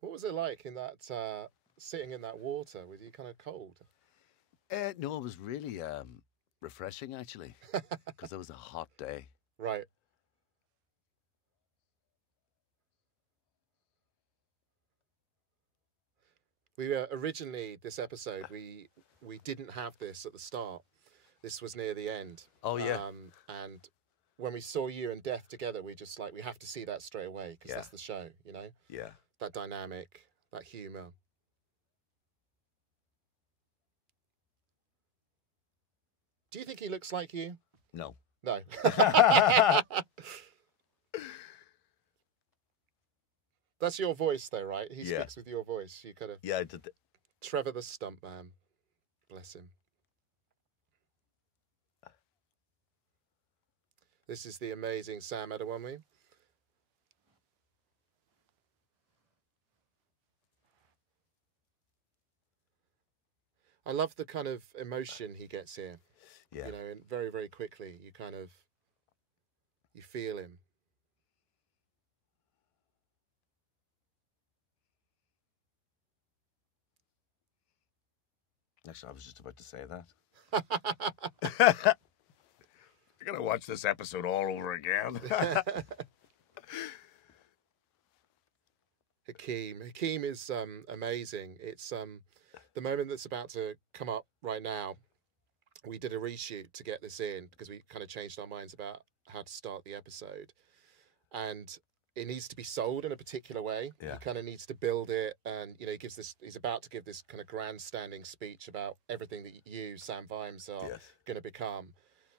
What was it like in that sitting in that water? Was you kind of cold? No, it was really refreshing actually, because it was a hot day. Right. We originally this episode we didn't have this at the start. This was near the end, Oh yeah, and when we saw you and Death together, we just like we have to see that straight away because yeah, that's the show, you know, yeah. that dynamic, that humor. Do you think he looks like you? No. No. That's your voice, though, right? He Yeah, speaks with your voice. You kind of yeah. I did. Trevor the Stuntman, bless him. This is the amazing Sam Adewale. I love the kind of emotion he gets here. Yeah. You know, and very, very quickly, you kind of you feel him. Actually, I was just about to say that. Hakeem. You're gonna watch this episode all over again. Hakeem is amazing. It's the moment that's about to come up right now. We did a reshoot to get this in because we kind of changed our minds about how to start the episode, and it needs to be sold in a particular way. Yeah. He kind of needs to build it, and you know, he gives this. He's about to give this kind of grandstanding speech about everything that you, Sam Vimes, are Yes. going to become.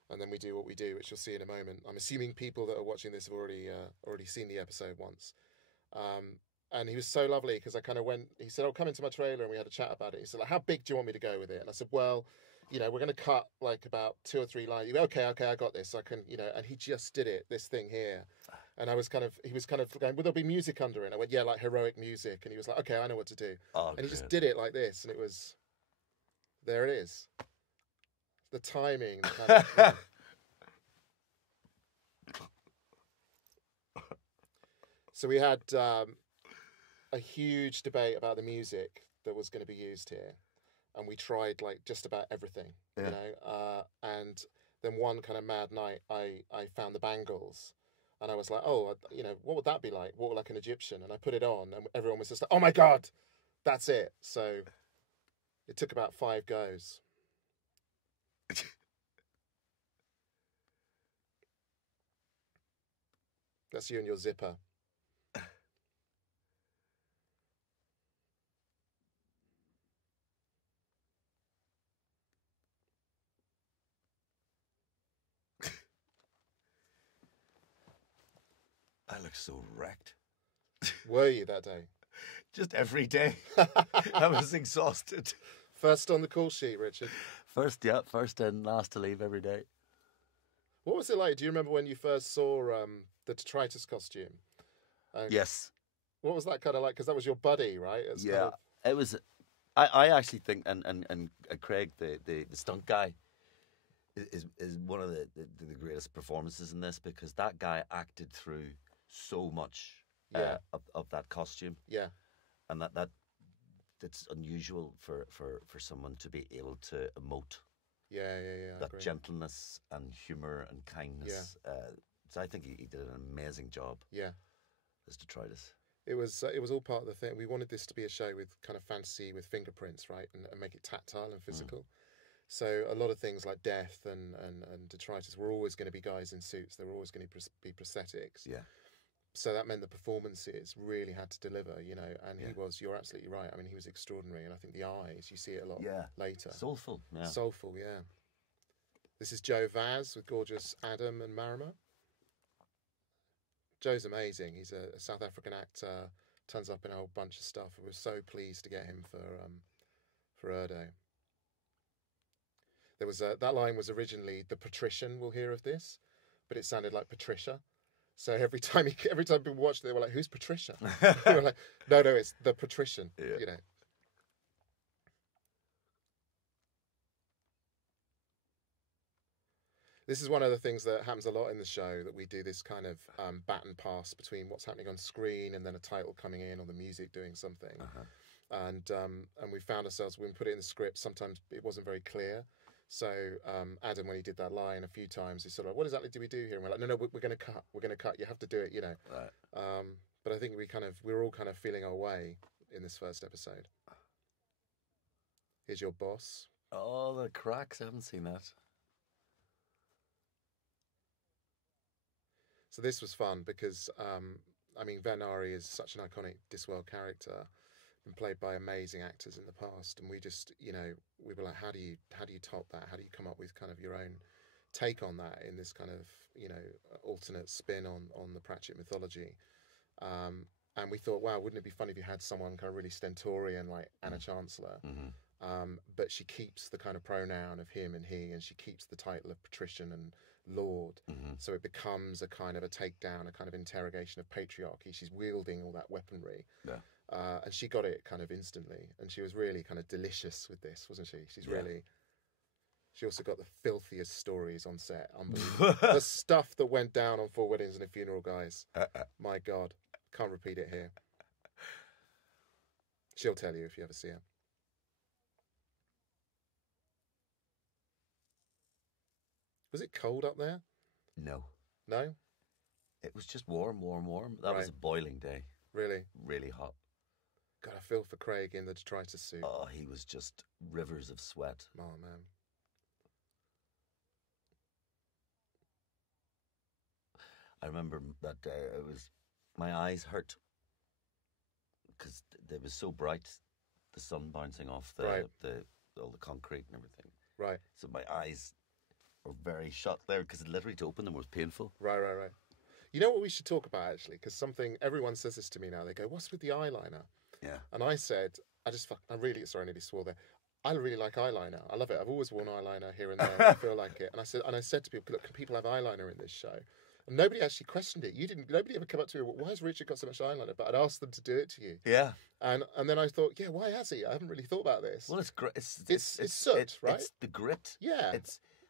And then we do what we do, which you'll see in a moment. I'm assuming people that are watching this have already seen the episode once. And he was so lovely because I kind of went. He said, "Oh, come into my trailer," and we had a chat about it. He said, "Like, how big do you want me to go with it?" And I said, "Well, you know, we're going to cut like about 2 or 3 lines." Okay, I got this. I can, you know. And he just did it. This thing here, and he was kind of going, "Will there be music under it?" And I went, "Yeah, like heroic music." And he was like, "Okay, I know what to do." Oh, And he just good. did it like this, and it was, there it is, the timing. The kind of, So we had a huge debate about the music that was going to be used here, and we tried like just about everything, Yeah. you know. And then one kind of mad night, I found the Bangles, and I was like, oh, you know, what would that be like? Walk like an Egyptian, and I put it on, and everyone was just like, oh my god, that's it. So it took about 5 goes. That's you and your zipper. I look so wrecked. Were you that day? Just every day. I was exhausted. First on the call sheet, Richard. First in, last to leave every day. What was it like? Do you remember when you first saw the detritus costume? Yes. What was that kind of like? Because that was your buddy, right? It's Yeah. kind of, It was. I actually think, and Craig, the stunt guy, is one of the greatest performances in this, because that guy acted through so much Yeah. of that costume, yeah, and that's unusual for someone to be able to emote yeah. I that agree. gentleness and humor and kindness. So I think he did an amazing job Yeah, as Detritus. it was all part of the thing. We wanted this to be a show with kind of fantasy with fingerprints, right, and make it tactile and physical. So a lot of things like death and detritus were always going to be guys in suits. They were always going to be prosthetics. Yeah. So that meant the performances really had to deliver, you know. And Yeah. he was. You're absolutely right. I mean, he was extraordinary. And I think the eyes, you see it a lot Yeah. later. Soulful. Yeah. Soulful, yeah. This is Joe Vaz with gorgeous Adam and Marima. Joe's amazing. He's a South African actor. Turns up in a whole bunch of stuff. We were so pleased to get him for Erdo. There was that line was originally the patrician will hear of this, but it sounded like Patricia. So every time people watched it, they were like, "Who's Patricia?" We were like, "No, it's the patrician." Yeah. You know. This is one of the things that happens a lot in the show, that we do this kind of baton pass between what's happening on screen and then a title coming in or the music doing something. And we found ourselves, when we put it in the script, sometimes it wasn't very clear. So Adam, when he did that line a few times, he sort of, what exactly do we do here? And we're like, no, we're going to cut. We're going to cut. You have to do it, you know. Right. But I think we were all kind of feeling our way in this first episode. Here's your boss. Oh, the cracks. I haven't seen that. So this was fun because, I mean, Venari is such an iconic Discworld character, been played by amazing actors in the past, and we just, you know, we were like, how do you top that? How do you come up with kind of your own take on that in this kind of, you know, alternate spin on the Pratchett mythology? And we thought, wow, wouldn't it be fun if you had someone kind of really stentorian like Anna Chancellor? But she keeps the kind of pronoun of him and he, and she keeps the title of patrician and lord. So it becomes a kind of a takedown, a kind of interrogation of patriarchy. She's wielding all that weaponry. And she got it kind of instantly. And she was really kind of delicious with this, wasn't she? She's really... She also got the filthiest stories on set. Unbelievable. The stuff that went down on 4 Weddings and a Funeral, guys. My God. Can't repeat it here. She'll tell you if you ever see her. Was it cold up there? No. No? It was just warm. That was a boiling day. Really? Really hot. God, I feel for Craig in the detritus suit. Oh, he was just rivers of sweat. Oh, man. I remember that day, my eyes hurt because it was so bright, the sun bouncing off all the concrete and everything. Right. So my eyes were very shut there because literally to open them was painful. Right. You know what we should talk about, actually? Because everyone says this to me now. They go, what's with the eyeliner? Yeah. And I said, I nearly swore there. I really like eyeliner. I love it. I've always worn eyeliner here and there. I feel like it. And I said to people, look, can people have eyeliner in this show? And nobody actually questioned it. Nobody ever come up to me, why has Richard got so much eyeliner? But I'd asked them to do it to you. Yeah. And then I thought, yeah, why has he? I haven't really thought about this. Well, it's great. It's soot, right? It's the grit. Yeah.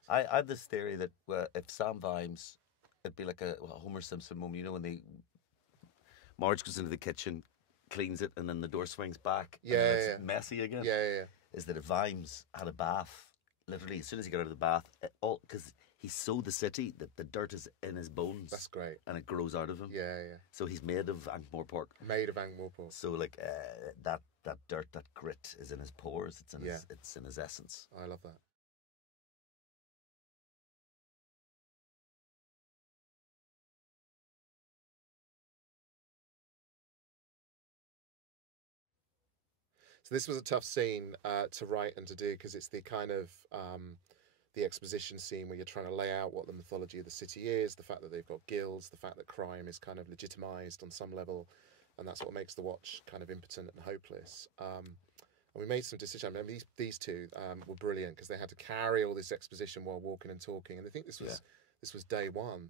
I have this theory that if Sam Vimes, it'd be like a Homer Simpson moment. You know, when Marge goes into the kitchen, cleans it, and then the door swings back. Yeah, and then it's messy again. Yeah. Is that if Vimes had a bath, literally as soon as he got out of the bath, because he sowed the city, that the dirt is in his bones. That's great. And it grows out of him. Yeah. So he's made of Ankh-Morpork. Made of Ankh-Morpork. So like that dirt, that grit is in his pores. It's in his essence. I love that. So this was a tough scene to write and to do, because it's the kind of the exposition scene where you're trying to lay out what the mythology of the city is, the fact that they've got guilds, the fact that crime is kind of legitimized on some level, and that's what makes the watch kind of impotent and hopeless. And we made some decisions. I mean, these two were brilliant because they had to carry all this exposition while walking and talking. And I think this was day one.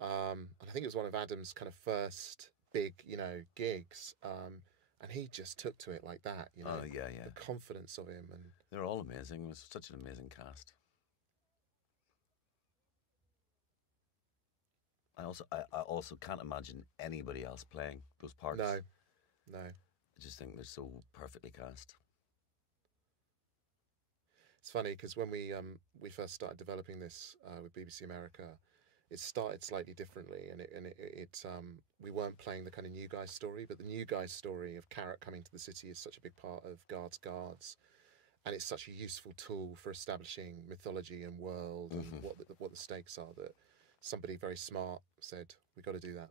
And I think it was one of Adam's kind of first big, gigs. And he just took to it like that, Oh, yeah. The confidence of him. And they're all amazing. It was such an amazing cast. I also can't imagine anybody else playing those parts. No. I just think they're so perfectly cast. It's funny because when we first started developing this with BBC America, it started slightly differently, and we weren't playing the kind of new guys story, but the new guys story of Carrot coming to the city is such a big part of Guards, and it's such a useful tool for establishing mythology and world and what the stakes are, that somebody very smart said, we got to do that.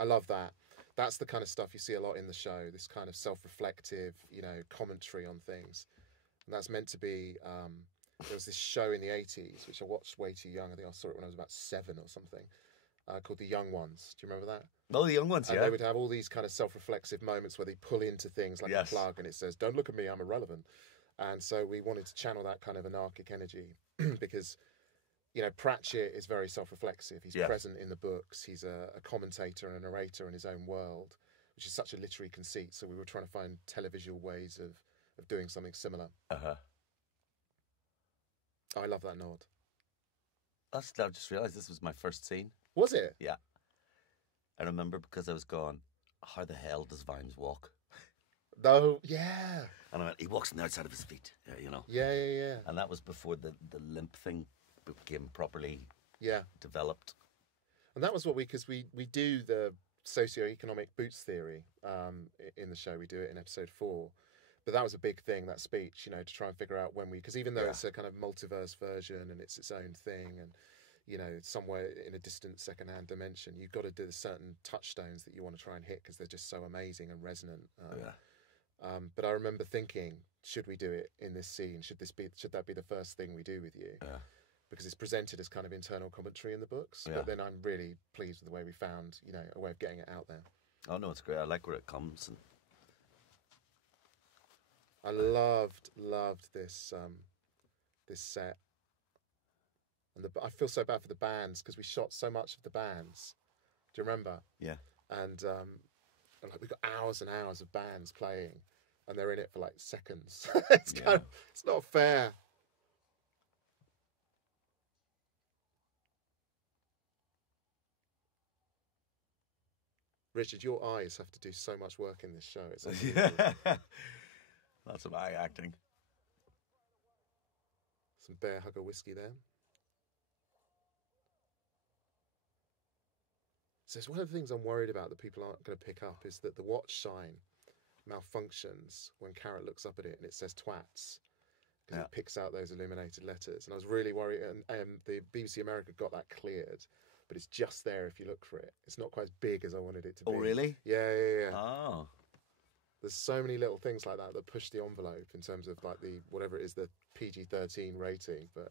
I love that. That's the kind of stuff you see a lot in the show, this kind of self-reflective, commentary on things. And that's meant to be, there was this show in the 80s, which I watched way too young. I think I saw it when I was about 7 or something, called The Young Ones. Do you remember that? Oh, The Young Ones, and yeah. They would have all these kind of self-reflexive moments where they pull into things like a plug, and it says, don't look at me, I'm irrelevant. And so we wanted to channel that kind of anarchic energy because... Pratchett is very self-reflexive. He's present in the books. He's a commentator and a narrator in his own world, which is such a literary conceit. So we were trying to find televisual ways of doing something similar. Uh-huh. I love that nod. I just realised this was my first scene. Was it? Yeah. I remember because I was going, how the hell does Vimes walk? No, yeah. And I went, he walks on the outside of his feet, you know. Yeah. And that was before the limp thing became properly developed. And that was what because we do the socioeconomic boots theory in the show. We do it in episode 4. But that was a big thing, that speech, you know, to try and figure out when because even though it's a kind of multiverse version and it's its own thing and, you know, somewhere in a distant secondhand dimension, you've got to do the certain touchstones that you want to try and hit because they're just so amazing and resonant. But I remember thinking, should we do it in this scene? Should that be the first thing we do with you? Yeah. Because it's presented as kind of internal commentary in the books. Yeah. But then I'm really pleased with the way we found, you know, a way of getting it out there. Oh no, it's great. I like where it comes. And I loved this this set, and I feel so bad for the bands because we shot so much of the bands. Do you remember? Yeah. And like we've got hours and hours of bands playing, and they're in it for like seconds. It's not fair. Richard, your eyes have to do so much work in this show. It's That's some eye acting. Some bear hugger whiskey there. So it's one of the things I'm worried about that people aren't going to pick up is that the watch sign malfunctions when Carrot looks up at it and it says twats because it picks out those illuminated letters. And I was really worried, and the BBC America got that cleared, but it's just there if you look for it. It's not quite as big as I wanted it to be. Oh, really? Yeah. Oh. There's so many little things like that push the envelope in terms of like the whatever it is, the PG-13 rating. But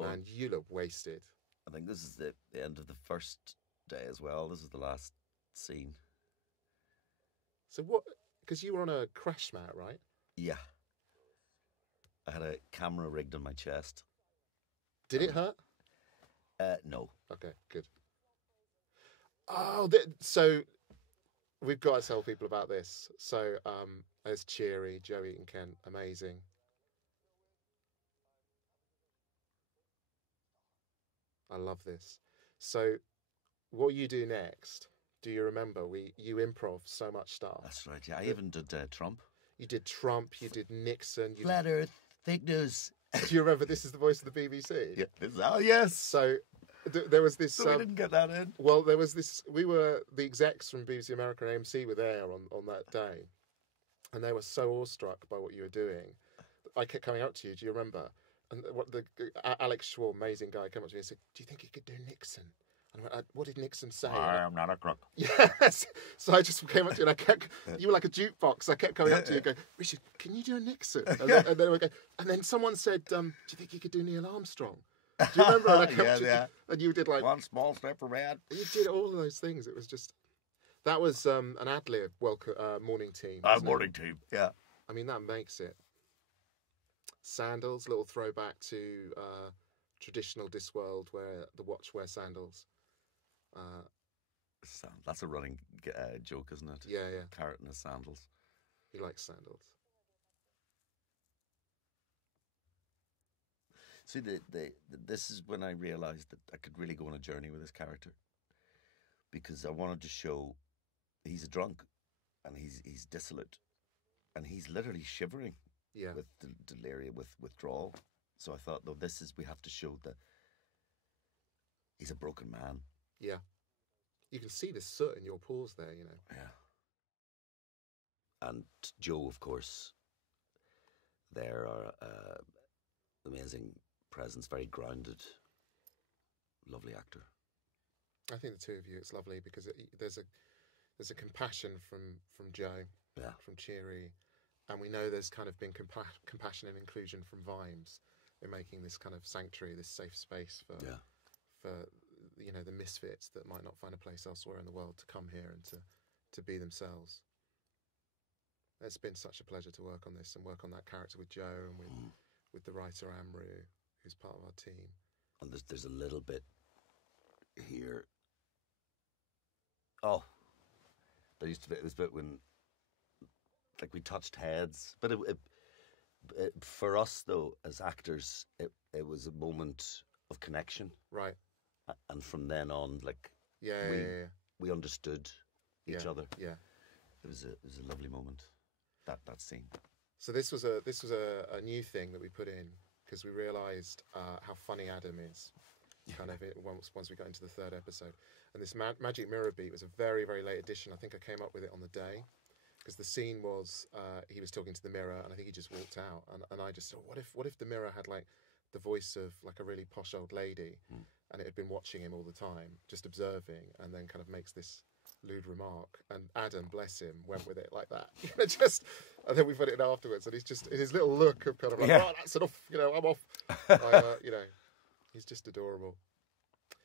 man, you look wasted. I think this is the end of the first day as well. This is the last scene. So what? Because you were on a crash mat, right? Yeah. I had a camera rigged on my chest. Did it hurt? No. Okay, good. Oh, so we've got to tell people about this. So there's Cheery, Joey and Kent, amazing. I love this. So what you do next, do you remember? You improv so much stuff. That's right, yeah. I even did Trump. You did Trump, you did Nixon. Flat Earth, fake news. Do you remember this is the voice of the BBC? Yeah, yes. So there was this... So we didn't get that in. Well, there was this... The execs from BBC America and AMC were there on that day. And they were so awestruck by what you were doing. I kept coming up to you, do you remember? And Alex Schwab, amazing guy, came up to me and said, do you think he could do Nixon? And I went, what did Nixon say? I am not a crook. Yes. So I just came up to you and you were like a jukebox. I kept coming up to you and going, Richard, can you do a Nixon? And then someone said, do you think you could do Neil Armstrong? Do you remember? And I came up to you, and you did like... One small step for man. You did all of those things. It was just... That was an ad-lib, morning team. Morning team, yeah. I mean, that makes it. Sandals, little throwback to traditional Discworld where the watch wear sandals. That's a running joke, isn't it? Yeah. Carrot in his sandals. He likes sandals. See, this is when I realised that I could really go on a journey with this character, because I wanted to show he's a drunk, and he's dissolute, and he's literally shivering. Yeah. With delirium, with withdrawal. So I thought, no, we have to show that he's a broken man. Yeah. You can see the soot in your pores there, you know. Yeah. And Joe, of course, there are amazing presence, very grounded, lovely actor. I think the two of you, it's lovely because there's a compassion from Joe, from Cheery. And we know there's kind of been compassion and inclusion from Vimes in making this kind of sanctuary, this safe space for you know, the misfits that might not find a place elsewhere in the world to come here and to be themselves. It's been such a pleasure to work on this and work on that character with Joe and with the writer Amru, who's part of our team. And there's a little bit here. Oh, there used to be this bit when, like, we touched heads, but For us, though, as actors, it was a moment of connection, Right. and from then on, like Yeah. we Yeah. Yeah. we understood each Yeah. other. Yeah. It was a lovely moment. That scene. So this was a new thing that we put in because we realised how funny Adam is. Kind of it once we got into the third episode, and this magic mirror beat was a very, very late addition. I think I came up with it on the day because the scene was he was talking to the mirror, and I think he just walked out, and I just thought, what if the mirror had like the voice of like a really posh old lady, and it had been watching him all the time, just observing, and then kind of makes this lewd remark, and Adam, bless him, went with it like that. And then we put it in afterwards, and he's just in his little look of kind of like, oh, that's enough, I'm off. He's just adorable.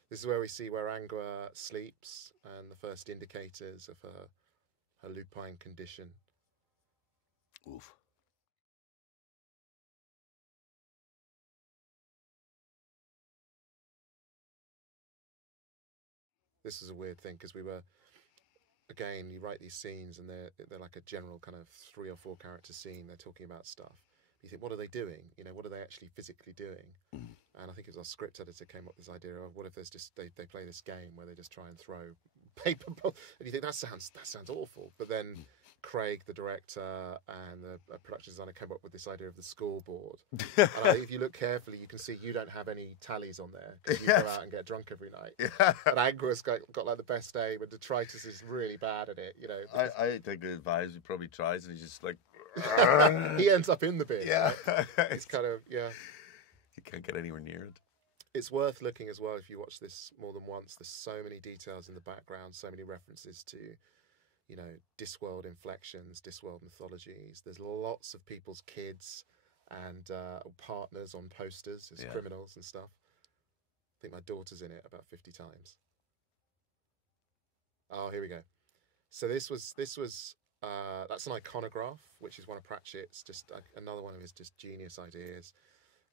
This is where we see where Angua sleeps and the first indicators of her lupine condition. Oof. This is a weird thing because we were, again, you write these scenes and they're like a general kind of 3 or 4 character scene. They're talking about stuff. You think, what are they doing? What are they actually physically doing? And I think it was our script editor came up with this idea of what if there's just they play this game where they just try and throw paper balls, and you think that sounds awful. But then Craig, the director, and the production designer came up with this idea of the scoreboard. And I think if you look carefully, you can see you don't have any tallies on there because you go out and get drunk every night. And Angua's got like the best aim, and Detritus is really bad at it. I think the Vimes probably tries, and he's just like. He ends up in the bin. Yeah. Right? It's kind of, yeah. You can't get anywhere near it. It's worth looking as well if you watch this more than once. There's so many details in the background, so many references to, Discworld inflections, Discworld mythologies. There's lots of people's kids and partners on posters as criminals and stuff. I think my daughter's in it about 50 times. Oh, here we go. So this was that's an iconograph, which is one of Pratchett's, just another one of his just genius ideas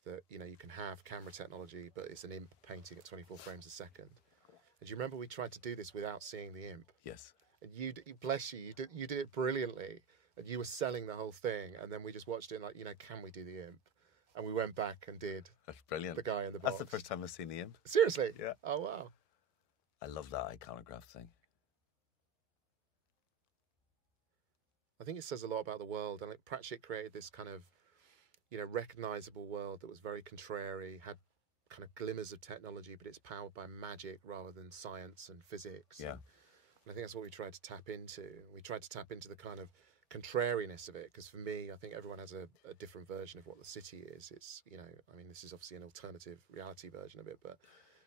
that, you can have camera technology, but it's an imp painting at 24 frames a second. And do you remember we tried to do this without seeing the imp? Yes. And bless you, you did it brilliantly, and you were selling the whole thing, and then we just watched it and can we do the imp? And we went back and did. That's brilliant. The guy in the box. That's the first time I've seen the imp. Seriously? Yeah. Oh, wow. I love that iconograph thing. I think it says a lot about the world, and Pratchett created this kind of, recognizable world that was very contrary, had kind of glimmers of technology, but it's powered by magic rather than science and physics. Yeah. And I think that's what we tried to tap into. We tried to tap into the kind of contrariness of it, because for me, I think everyone has a different version of what the city is. It's, this is obviously an alternative reality version of it, but,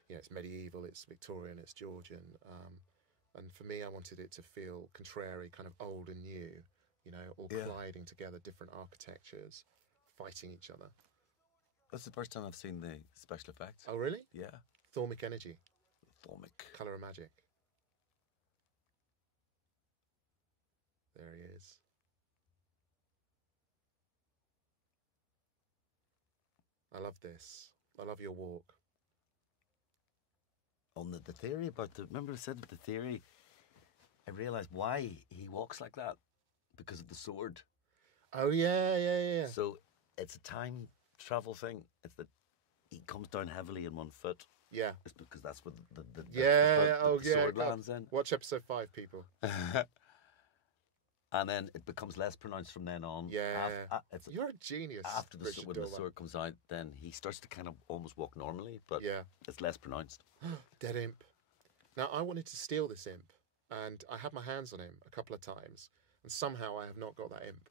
it's medieval, it's Victorian, it's Georgian. And for me, I wanted it to feel contrary, kind of old and new, all colliding together, different architectures, fighting each other. That's the first time I've seen the special effects. Oh, really? Yeah. Thormic energy. Thormic. Colour of magic. There he is. I love this. I love your walk. On the theory about remember I said the theory, I realised why he walks like that. Because of the sword. Oh, yeah. So it's a time travel thing. It's that he comes down heavily in one foot. Yeah. It's because that's what the sword lands in. Watch episode 5, people. And then it becomes less pronounced from then on. Yeah. You're a genius. After the sword comes out, then he starts to kind of almost walk normally, but it's less pronounced. Dead imp. Now, I wanted to steal this imp, and I had my hands on him a couple of times. And somehow I have not got that imp.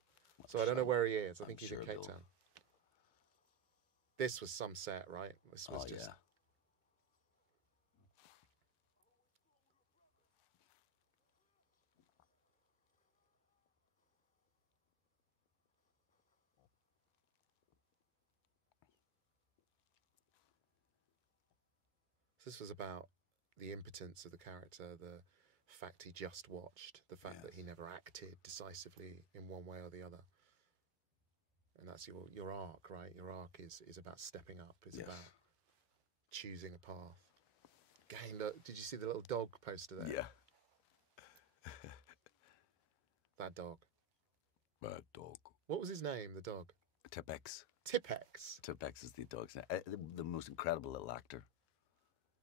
So I don't know where he is. I think he's in Cape Town. This was some set, right? This was just... Yeah. This was about the impotence of the character, the fact he just watched, the fact that he never acted decisively in one way or the other. And that's your arc, right? Your arc is about stepping up, about choosing a path. Again, look, did you see the little dog poster there? Yeah. That dog. That dog. What was his name, the dog? Tipex. Tipex. Tipex is the dog's name. The most incredible little actor.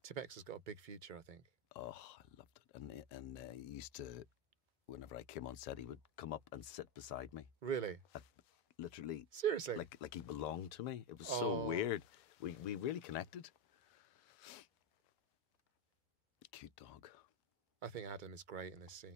Tipex has got a big future, I think. Oh, I loved it. And he used to, whenever I came on set, he would come up and sit beside me. Really? Literally. Seriously? Like he belonged to me. It was so weird. We really connected. Cute dog. I think Adam is great in this scene.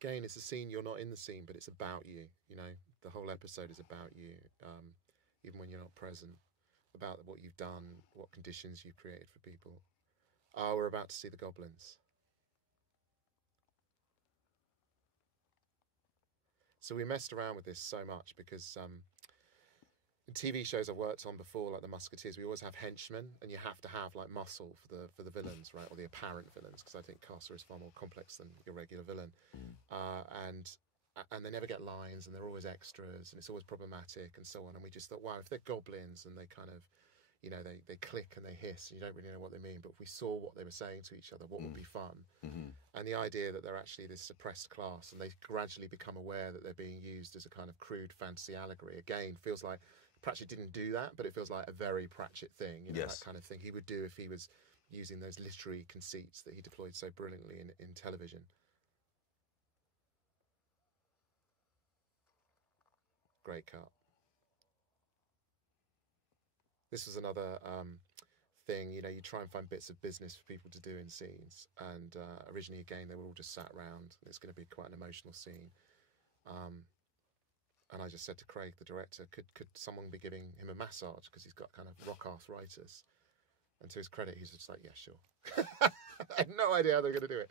Again, it's a scene, you're not in the scene, but it's about you. You know, the whole episode is about you, even when you're not present, about what you've done, what conditions you've created for people. Oh, we're about to see the goblins. So we messed around with this so much because in TV shows I've worked on before, like the Musketeers, we always have henchmen, and you have to have like muscle for the villains, right, or the apparent villains, because I think Casa is far more complex than your regular villain, and they never get lines, and they're always extras, and it's always problematic, and so on. And we just thought, wow, if they're goblins and they kind of, you know, they click and they hiss, and you don't really know what they mean, but if we saw what they were saying to each other, what would be fun? And the idea that they're actually this suppressed class, and they gradually become aware that they're being used as a kind of crude fantasy allegory, again, feels like Pratchett didn't do that, but it feels like a very Pratchett thing, you know, that kind of thing he would do if he was using those literary conceits that he deployed so brilliantly in television. Great cut. This was another thing, you know, you try and find bits of business for people to do in scenes, and originally, again, they were all just sat around. It's going to be quite an emotional scene. And I just said to Craig, the director, could someone be giving him a massage, because he's got kind of rock arthritis? And to his credit, he's just like, yeah, sure. I had no idea how they were going to do it.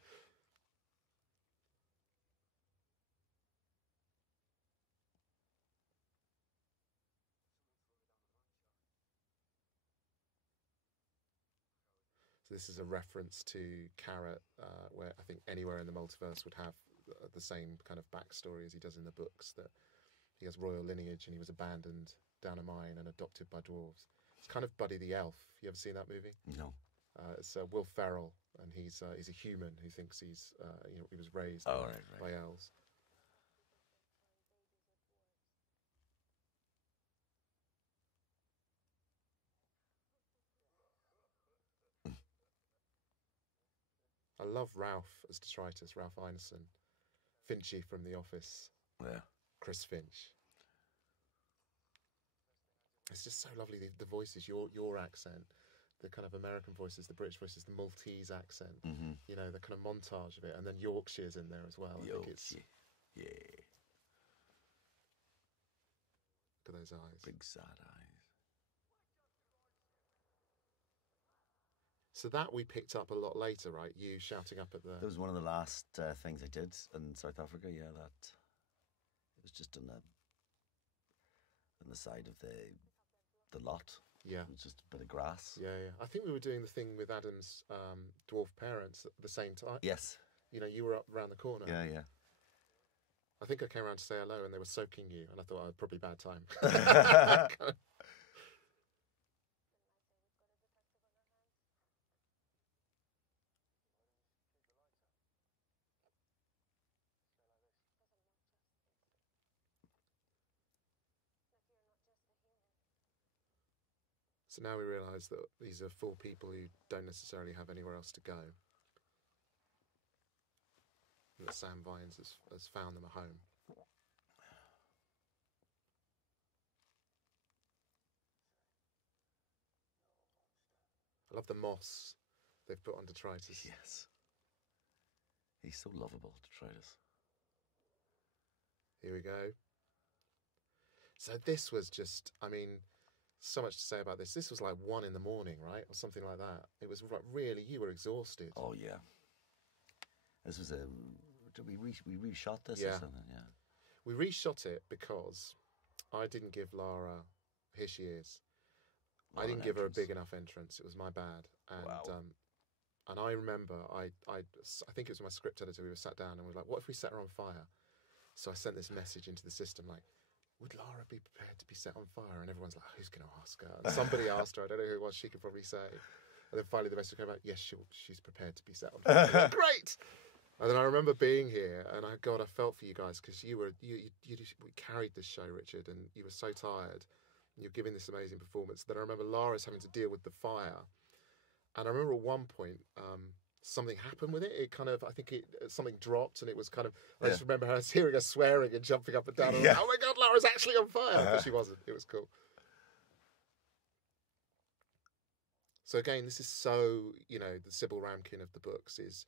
So this is a reference to Carrot, where I think anywhere in the multiverse would have the same kind of backstory as he does in the books, that he has royal lineage and he was abandoned down a mine and adopted by dwarves. It's kind of Buddy the Elf. You ever seen that movie? No. It's Will Ferrell, and he's a human who thinks he's you know, he was raised by elves. I love Ralph as detritus, Ralph Ineson, Finchy from The Office. Yeah. Chris Finch. It's just so lovely, the voices, your accent, the kind of American voices, the British voices, the Maltese accent, you know, the kind of montage of it, and then Yorkshire's in there as well. I think it's... Yeah. Look at those eyes. Big sad eyes. So that we picked up a lot later, right? You shouting up at the... That was one of the last things I did in South Africa, yeah, that... It was just on the side of the lot. Yeah. It was just a bit of grass. Yeah. I think we were doing the thing with Adam's dwarf parents at the same time. Yes. You know, you were up around the corner. Yeah. I think I came around to say hello, and they were soaking you, and I thought, oh, probably bad time. So now we realise that these are 4 people who don't necessarily have anywhere else to go. And that Sam Vimes has found them a home. I love the moss they've put on detritus. Yes. He's so lovable, detritus. Here we go. So this was just, I mean, so much to say about this. This was like 1 a.m, right? Or something like that. It was like really, you were exhausted. Oh, yeah. This was we reshot this or something, yeah. We reshot it because I didn't give Lara, here she is. I didn't give her a big enough entrance. It was my bad. And and I remember, I think it was my script editor, we were sat down and we were like, what if we set her on fire? So I sent this message into the system like, would Lara be prepared to be set on fire? And everyone's like, who's going to ask her? And somebody asked her. I don't know who it was. She could probably say. And then finally the message came out, yes, she's prepared to be set on fire. Like, great! And then I remember being here, and I felt for you guys, because we carried this show, Richard, and you were so tired, and you're giving this amazing performance. Then I remember Lara's having to deal with the fire, and I remember at one point something happened with it. It kind of, I think something dropped, and it was kind of. I just remember her hearing her swearing and jumping up and down. And like, oh my God, Lara's actually on fire, but she wasn't. It was cool. So again, this is so, the Sybil Ramkin of the books is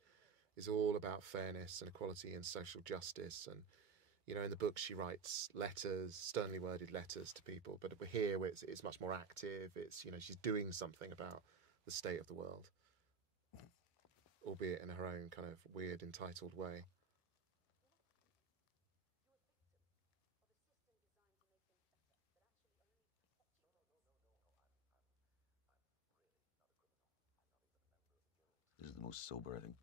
all about fairness and equality and social justice. And, in the book she writes letters, sternly worded letters to people. But here it's much more active. It's, she's doing something about the state of the world, albeit in her own kind of weird, entitled way. This is the most sober, I think.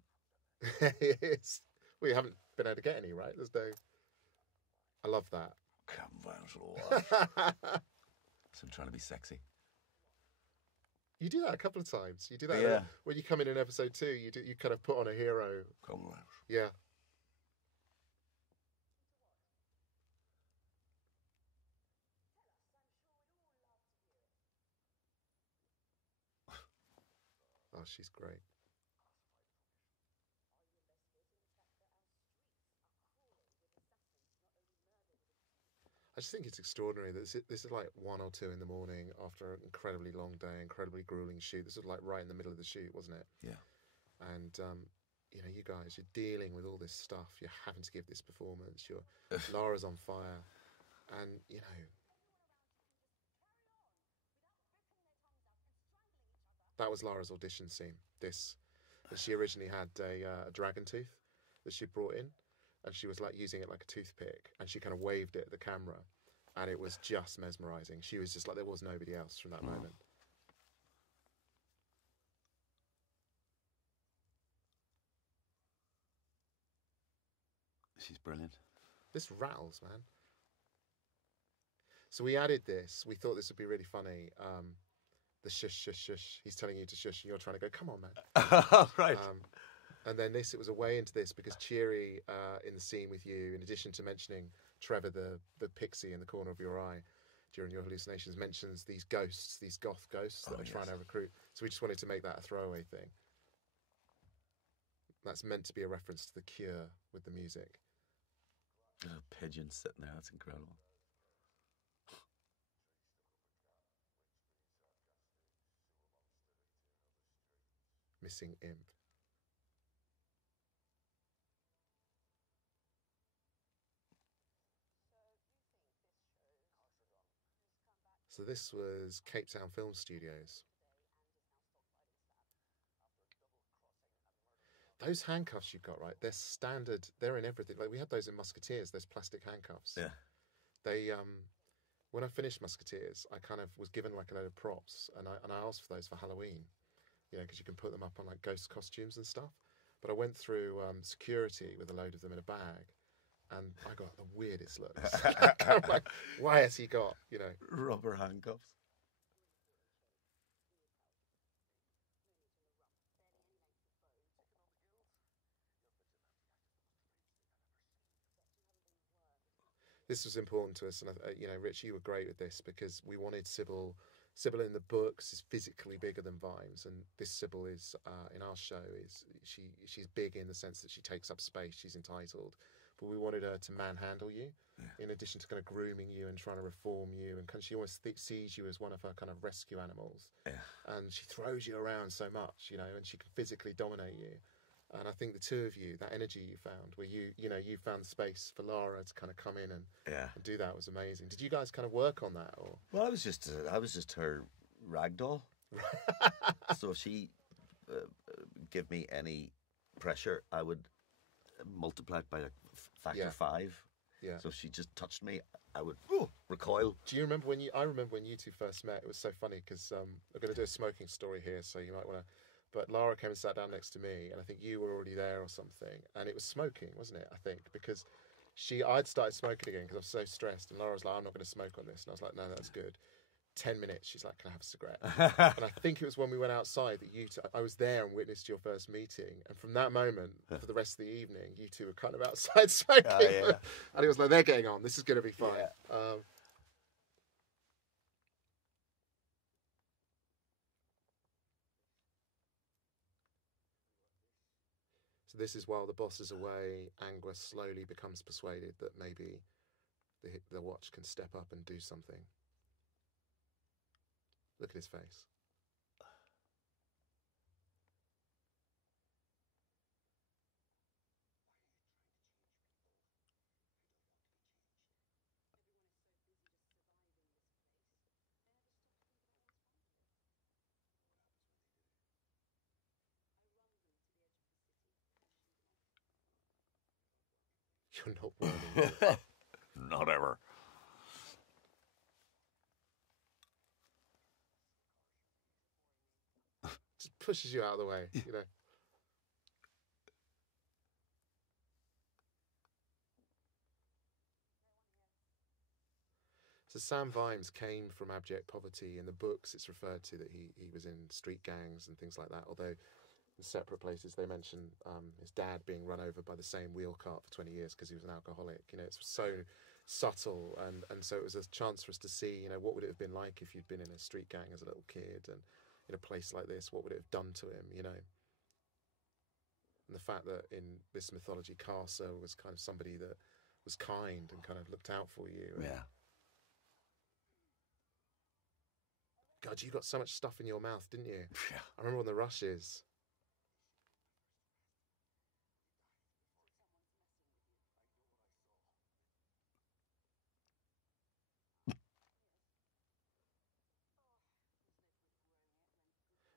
We haven't been able to get any, right? There's no. I love that. So I'm trying to be sexy. You do that a couple of times. You do that when you come in episode 2. You kind of put on a hero. Yeah. Oh, she's great. I just think it's extraordinary that this is like 1 or 2 in the morning after an incredibly long day, incredibly grueling shoot. This was like right in the middle of the shoot, wasn't it? Yeah. And you guys, you're dealing with all this stuff. You're having to give this performance. Lara's on fire, and that was Lara's audition scene. That she originally had a dragon tooth that she brought in. And she was like using it like a toothpick, and she kind of waved it at the camera, and it was just mesmerising. She was just like, there was nobody else from that moment. She's brilliant. This rattles, man. So we added this. We thought this would be really funny. The shush, shush, shush. He's telling you to shush, and you're trying to go, come on, man. Right. And then it was a way into this because Cheery, in the scene with you, in addition to mentioning Trevor, the pixie in the corner of your eye during your hallucinations, mentions these ghosts, these goth ghosts that are trying to recruit. So we just wanted to make that a throwaway thing. That's meant to be a reference to The Cure with the music. There's a pigeon sitting there. That's incredible. Missing imp. So this was Cape Town Film Studios. Those handcuffs you've got, right? They're standard. They're in everything. Like we had those in Musketeers. Those plastic handcuffs. Yeah. They when I finished Musketeers, I kind of was given like a load of props, and I asked for those for Halloween, because you can put them up on like ghost costumes and stuff. But I went through security with a load of them in a bag, and I got the weirdest looks. I'm like, why has he got, rubber handcuffs? This was important to us, and Rich, you were great with this because we wanted Sybil. Sybil in the books is physically bigger than Vimes, and this Sybil is in our show she's big in the sense that she takes up space. She's entitled, but we wanted her to manhandle you, in addition to kind of grooming you and trying to reform you, and she always sees you as one of her kind of rescue animals, and she throws you around so much, and she can physically dominate you. And I think the two of you, that energy you found, where you found space for Lara to kind of come in and do that was amazing. Did you guys kind of work on that, or? Well, I was just her ragdoll. So if she give me any pressure, I would multiply it by a factor 5. Yeah. So if she just touched me, I would recoil. Do you remember I remember when you two first met? It was so funny because I'm going to do a smoking story here, so you might want to. But Lara came and sat down next to me, and I think you were already there or something. And it was smoking, wasn't it? I think because I'd started smoking again because I was so stressed, and Laura was like, "I'm not going to smoke on this," and I was like, "No, that's good." 10 minutes, she's like, "Can I have a cigarette?" And I think it was when we went outside that I was there and witnessed your first meeting, and from that moment, for the rest of the evening, you two were kind of outside smoking, and it was like, they're getting on. This is going to be fine. Yeah. So this is while the boss is away, Angua slowly becomes persuaded that maybe the watch can step up and do something. Look at his face. You're not warning. Not ever. Just pushes you out of the way, you know. So Sam Vimes came from abject poverty. In the books, it's referred to that he was in street gangs and things like that, although in separate places they mention his dad being run over by the same wheel cart for 20 years because he was an alcoholic. You know, it's so subtle, and so it was a chance for us to see, you know, what would it have been like if you'd been in a street gang as a little kid, and in a place like this, what would it have done to him, you know? And the fact that in this mythology, Casa was kind of somebody that was kind and kind of looked out for you. Yeah. God, you got so much stuff in your mouth, didn't you? Yeah. I remember on the rushes.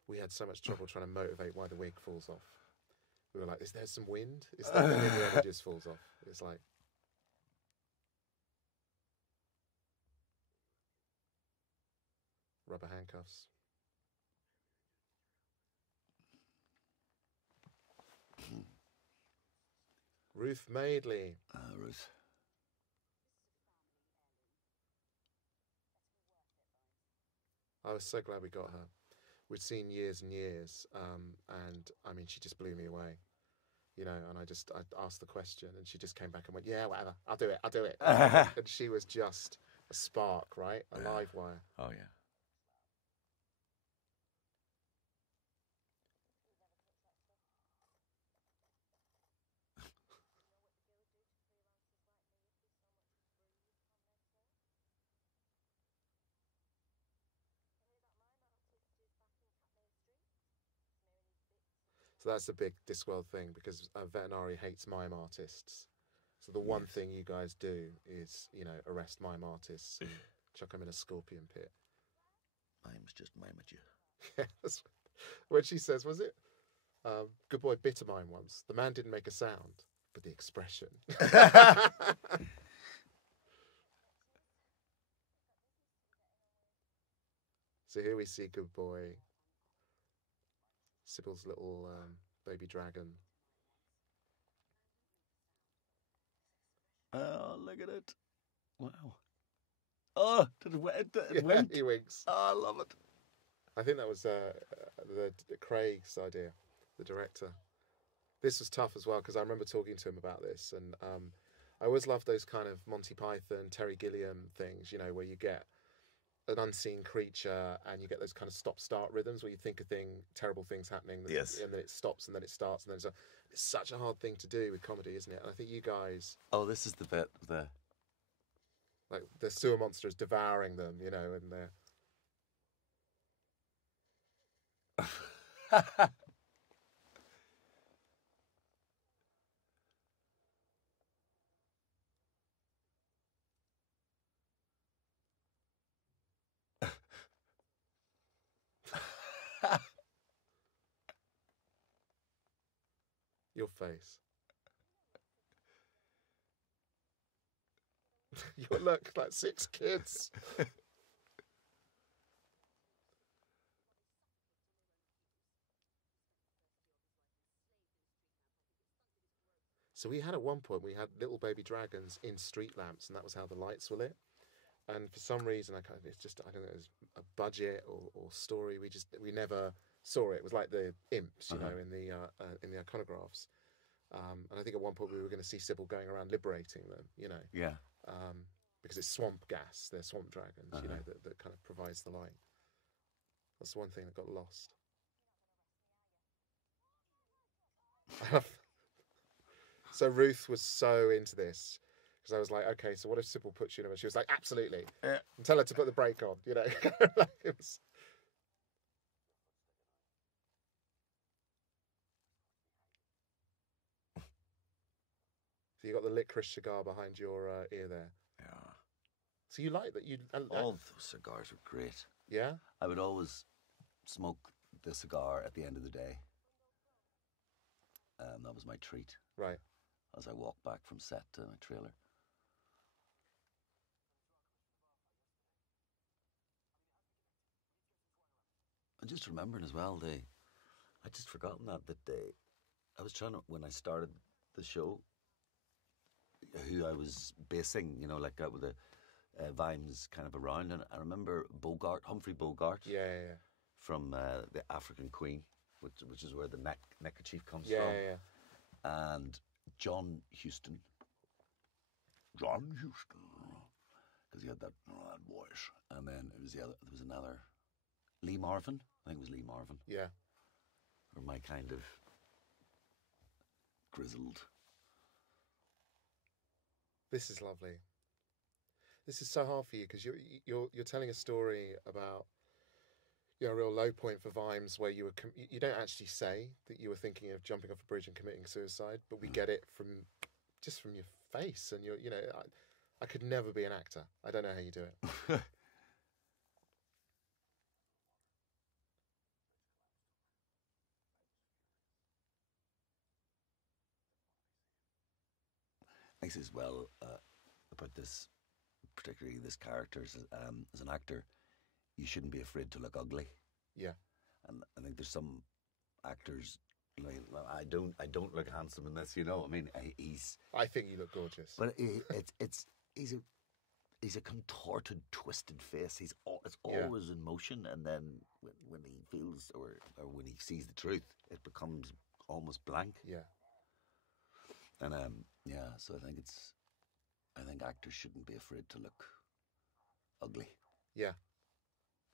We had so much trouble trying to motivate why the wig falls off. We were like, is there some wind? Is there the wind and it just falls off? It's like... rubber handcuffs. Ruth Madeley. Ruth. I was so glad we got her. We'd seen years and years, and I mean, she just blew me away, you know. And I asked the question, and she just came back and went, "Yeah, whatever, I'll do it." And she was just a spark, right? A live wire. Oh yeah. So that's a big Discworld thing, because Veterinary hates mime artists. So the one thing you guys do is, you know, arrest mime artists and chuck them in a scorpion pit. Mimes just mime at you. Yeah, that's when she says, was it? Good boy bit a mime once. The man didn't make a sound, but the expression. So here we see Good Boy, Sybil's little baby dragon. Oh, look at it. Wow. Oh, did it Yeah, he winks. Oh, I love it. I think that was the Craig's idea, the director. This was tough as well, because I remember talking to him about this, and I always love those kind of Monty Python, Terry Gilliam things, you know, where you get an unseen creature and you get those kind of stop-start rhythms where you think terrible things happening, Yes. and then it stops and then it starts, and then it's such a hard thing to do with comedy, isn't it? And I think you guys... Oh, this is the bit there. Like, the sewer monster is devouring them, you know, and they're... Your face. You look like 6 kids. So we had at one point we had little baby dragons in street lamps, and that was how the lights were lit. And for some reason, it's just, I don't know, it was a budget or story. We never saw it. It was like the imps, you know, in the iconographs. And I think at one point we were going to see Sybil going around liberating them, you know. Yeah. Because it's swamp gas. They're swamp dragons, you know, that kind of provides the light. That's the one thing that got lost. So Ruth was so into this because I was like, okay, so what if Sybil puts you in? And she was like, absolutely. And tell her to put the brake on, you know. Like it was... So you got the licorice cigar behind your ear there. Yeah. So you like that? All those cigars were great. Yeah? I would always smoke the cigar at the end of the day. That was my treat. Right. As I walked back from set to my trailer. I'm just remembering as well, I just forgotten that I was trying to, when I started the show, who I was basing, you know, like that with the Vimes kind of around. And I remember Humphrey Bogart. Yeah. From the African Queen, which is where the neckerchief comes from. Yeah. And John Huston, because he had that voice. And then there was another, Lee Marvin. I think it was Lee Marvin. Yeah. Or my kind of grizzled. This is lovely. This is so hard for you because you're telling a story about, you know, a real low point for Vimes where you don't actually say that you were thinking of jumping off a bridge and committing suicide, but we get it from your face, and you know, I could never be an actor. I don't know how you do it. I think as well about this, particularly this character as an actor, you shouldn't be afraid to look ugly. Yeah. And I think there's some actors, like, I don't look handsome in this, you know. I mean, I think you look gorgeous. But he's a contorted, twisted face. It's always in motion, and then when he feels or when he sees the truth, it becomes almost blank. Yeah. And so I think actors shouldn't be afraid to look ugly. Yeah.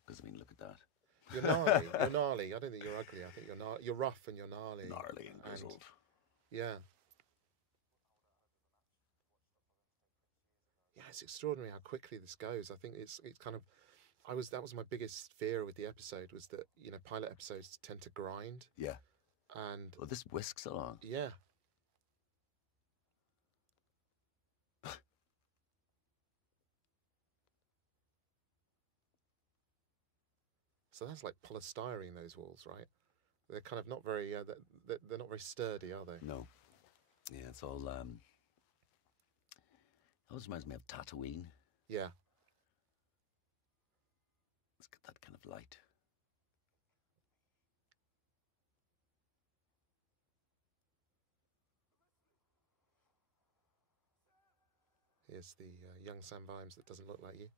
Because I mean, look at that. You're gnarly. You're gnarly. I don't think you're ugly. I think you're gnarly. You're rough and you're gnarly. Gnarly and grizzled. Yeah. Yeah, it's extraordinary how quickly this goes. I think it's kind of, that was my biggest fear with the episode, was that, you know, pilot episodes tend to grind. Yeah. And well, this whisks along. Yeah. So that's like polystyrene, those walls, right? They're kind of not very, they're not very sturdy, are they? No. Yeah, it's all, always reminds me of Tatooine. Yeah. It's got that kind of light. Here's the young Sam Vimes that doesn't look like you.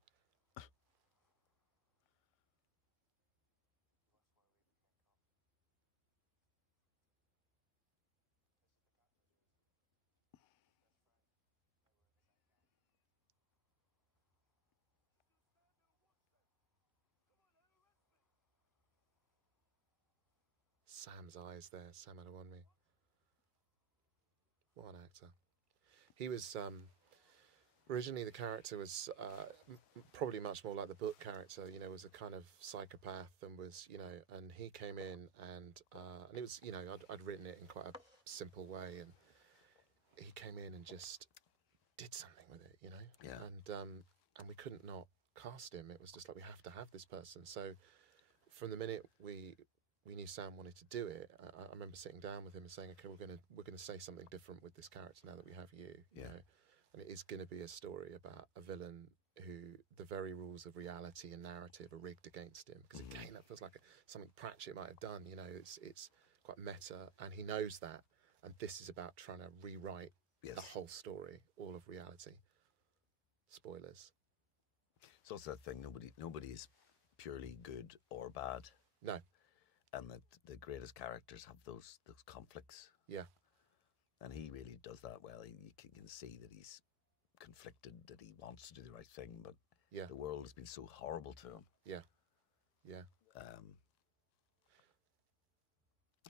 Sam's eyes there, Sam Adewonmi. What an actor. He was, originally the character was probably much more like the book character, you know, was a kind of psychopath and was, you know, and he came in and it was, you know, I'd written it in quite a simple way, and he came in and just did something with it, you know? Yeah. And we couldn't not cast him. It was just like, we have to have this person. So from the minute we knew Sam wanted to do it, I remember sitting down with him and saying, okay, we're gonna say something different with this character now that we have you. Yeah. You know? And it is going to be a story about a villain who the very rules of reality and narrative are rigged against him. Because again, that feels like something Pratchett might have done. You know, it's quite meta, and he knows that. and this is about trying to rewrite Yes. the whole story, all of reality. Spoilers. It's also a thing. Nobody is purely good or bad, No. and that the greatest characters have those conflicts. Yeah. And he really does that well. You can see that he's conflicted, that he wants to do the right thing, but Yeah. the world has been so horrible to him. Yeah. Yeah.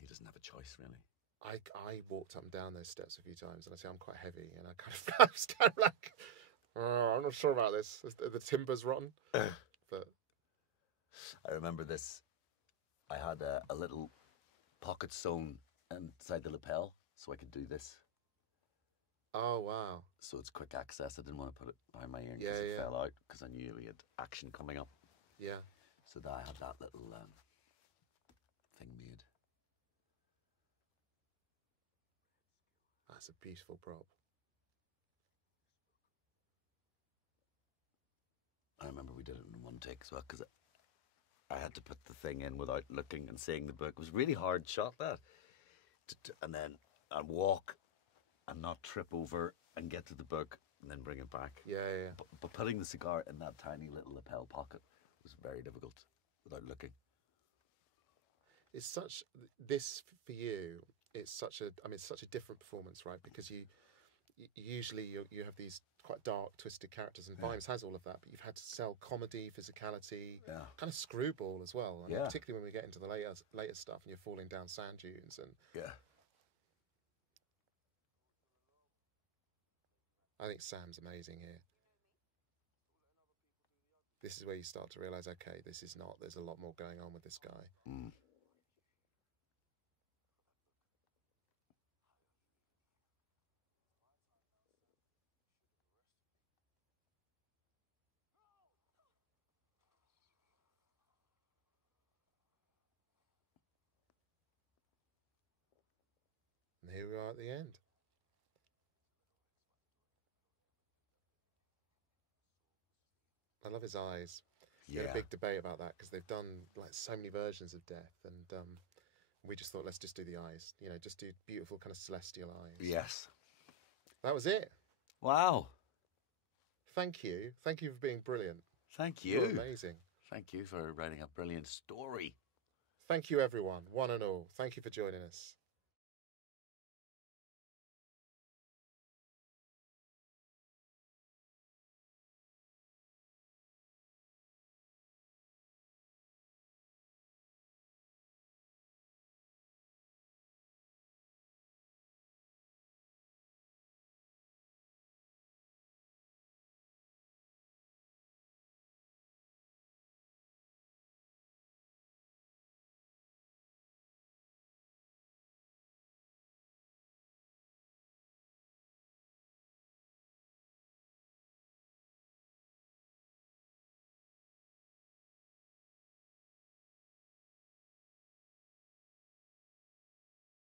He doesn't have a choice, really. I walked up and down those steps a few times, and I say I'm quite heavy, and I kind of I was kind of like, oh, I'm not sure about this. The timber's rotten, but I remember this. I had a little pocket sewn inside the lapel, so I could do this. oh wow, So it's quick access. I didn't want to put it behind my ear in Yeah, case it yeah. fell out, because I knew we had action coming up. yeah. So that I had that little thing made. That's a beautiful prop. I remember we did it in one take as well, because I had to put the thing in without looking and seeing the book. It was a really hard shot, that. And then I'd walk and not trip over and get to the book and then bring it back. Yeah, yeah. But putting the cigar in that tiny little lapel pocket was very difficult without looking. It's such this for you. It's such a. I mean, it's such a different performance, right? Because usually you have these quite dark, twisted characters, and Vimes has all of that. But you've had to sell comedy, physicality, kind of screwball as well. I mean, particularly when we get into the later stuff, and you're falling down sand dunes, and I think Sam's amazing here. This is where you start to realise, okay, this is not. There's a lot more going on with this guy. Mm. And here we are at the end. I love his eyes. We had a big debate about that because they've done like so many versions of Death, and we just thought, let's just do the eyes. You know, just do beautiful kind of celestial eyes. Yes. That was it. Wow. Thank you. Thank you for being brilliant. Thank You're you. amazing. Thank you for writing a brilliant story. Thank you, everyone, one and all. Thank you for joining us.